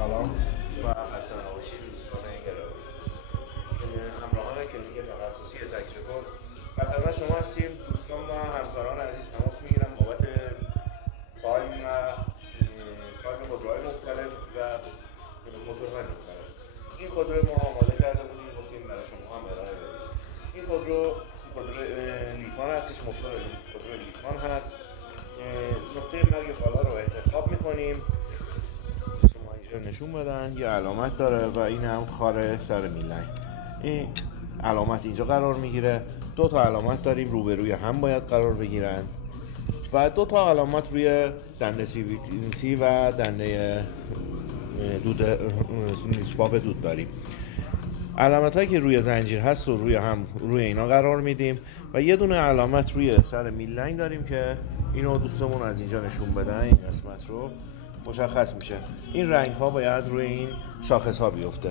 سلام و خسته نباشید دوستان گرامی که همراهان کلینیک تخصصی تک‌رکورد در خدمت شما هستیم. دوستان و همکاران عزیز تماس میگیرم بابت تایم خودروهای مختلف و موتورهای مختلف. این خودرو ما آماده کرده بودیم، گفتیم برای شما هم ارائه بدیم. این خودرو لیفان هستش، موتور خودرو لیفان هست. نقطه مرگ بالا رو انتخاب میکنیم، نشون بدن یه علامت داره و این هم خاره سر میلنگ. این علامت اینجا قرار میگیره. دو تا علامت داریم روبروی هم باید قرار بگیرن و دو تا علامت روی دنده CVT و دنده دود اسباب دود داریم. علامت هایی که روی زنجیر هست و روی اینا قرار میدیم و یه دونه علامت روی سر میلنگ داریم که اینو دوستمون از اینجا نشون بدن. این قسمت رو مشخص میشه. این رنگ ها باید روی این شاخص ها بیفته.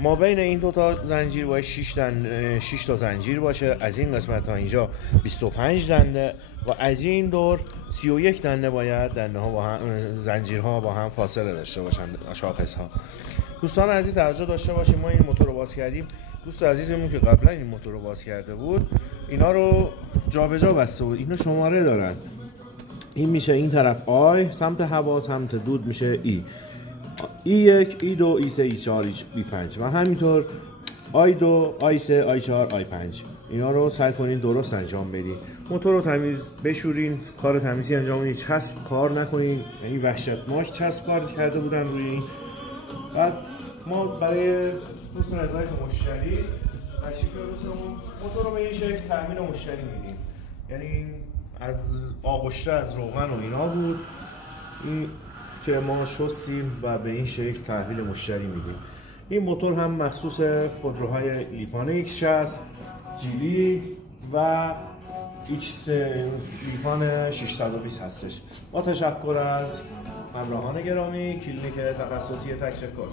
ما بین این دو تا زنجیر باید 6 تا زنجیر باشه. از این قسمت تا اینجا 25 دنده و از این دور 31 دنده باید دنده ها با هم، زنجیرها با هم فاصله داشته باشن، شاخص ها. دوستان عزیز توجه داشته باشیم، ما این موتور رو باز کردیم. دوست عزیزمون که قبلا این موتور رو باز کرده بود اینا رو جابجا بسته بود. اینا شماره دارن. این میشه این طرف آی، سمت هوا سمت دود میشه ای. ای1، ای2، ای3، ای4، ای5 و همینطور آی2، آی3، آی4، آی5. اینا رو سعی کنین درست انجام بدین. موتور رو تمیز بشورین، کار تمیزی انجام بدین، چسب کار نکنین. یعنی وحشتناک چسب کار کرده بودن روی این. بعد ما برای دوستان رضایت مشتری تشریف دوستمون موتور رو به این شکل تامین مشتری میدیم. یعنی از آغشته از روغن و اینا بود، این که ما شستیم و به این شکل تحویل مشتری میدیم. این موتور هم مخصوص خودروهای لیفان X60 جیلی و X لیفان 620 هستش. با تشکر از همراهان گرامی کلینیک تخصصی تک‌رکورد.